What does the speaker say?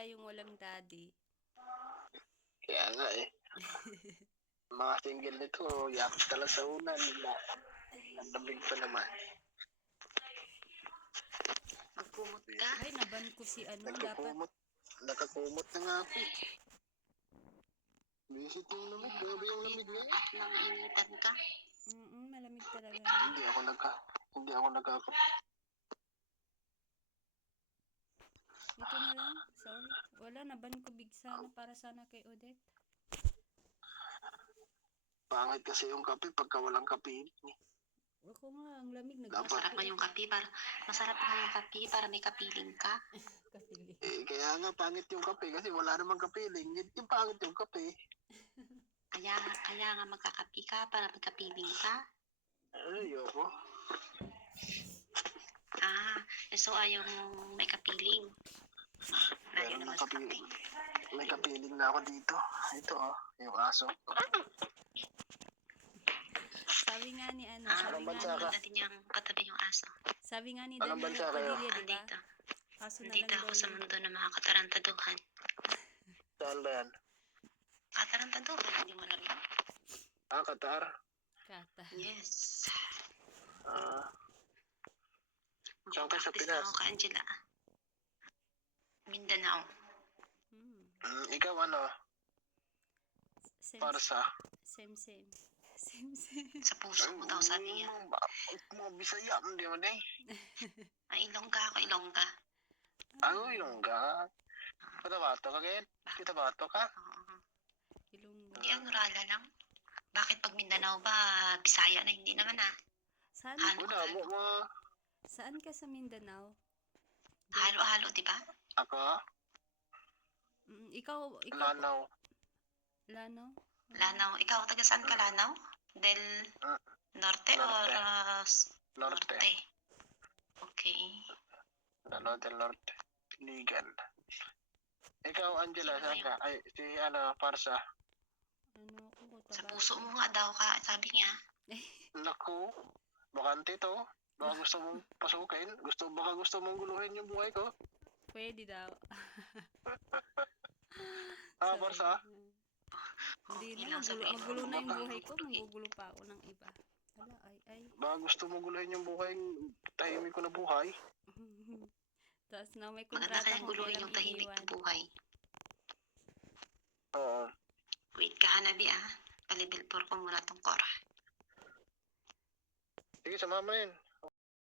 kaya yung walang daddy. Kaya nga eh. Mga single nito, yapit talaga sa unan. Ang tabig pa naman. Magkumot ka. Ay, naban ko si dapat. Nakakumot na nga ako. Visit yung lamig. Grabe yung lamig na yun. Nang initan ka. Malamig talaga. Hindi ako nagkakap. Ito na lang. Sorry. Wala, naban ko big sana para sana kay Odette. Pangit kasi yung kape pagka walang kape. Ako nga, ang lamig. Masarap nga yung kape para masarap nga yung kape para may kapiling ka. Kapiling. Eh, kaya nga pangit yung kape kasi wala namang kapiling. Yung pangit yung kape. Kaya nga magkakape ka para may kapiling ka. Ayoko. So ayaw mo may kapiling. Ayaw naman sa kape. May kapiling na ako dito. Ito yung aso. Sabi nga ni Anong bansa ka? Natin yung katabi yung aso. Sabi nga ni Anong Daniel bansa kayo? Padilla, di ba? Andito. Kaso na Andito lang ako daw sa mundo ng mga katarantaduhan. Saan ba yan? Katarantaduhan, hindi mo alam yun? Qatar? Kata. Yes. Saan ka sa Mag-practice Pinas? na ako ka, Angela. Mindanao. Ikaw ano? Parsa? Same. Sa puso mo daw, sabi niya. Mga Bisaya, hindi mo din. Ilongga ako, Ilongga. Ilongga. Katabato ka, Ken? Katabato ka? Oo. Ilongga. Hindi, ang Rala lang. Bakit pag Mindanao ba, Bisaya na? Hindi naman Saan? Saan ka sa Mindanao? Halo-halo, di ba? Ako? Ikaw Lanao. Lanao. Ikaw, taga saan ka, Lanao? Del Norte or Norte. Okay. Lanao del Norte. Ligan. Ikaw, Angela, Sino saan ka? Ay, si Parsa. Sa puso mo nga daw ka, sabi niya. Naku, bakante to. Baka gusto mong pasukin? Baka gusto mong guluhin yung buhay ko? Pwede daw. Parsa? Hindi na, magulo na yung buhay ko. Magugulo pa ako ng iba. Hala, ay. Baka gusto mong guluhin yung buhay, tahimik ko na buhay. Tapos na may Maganda kontrata kayang kung guluhin kailang yung tahimik iiwan. na buhay. Oo. Wait ka, Hanabi Palibil por ko muna tong kora. Sige, samahan mo yun.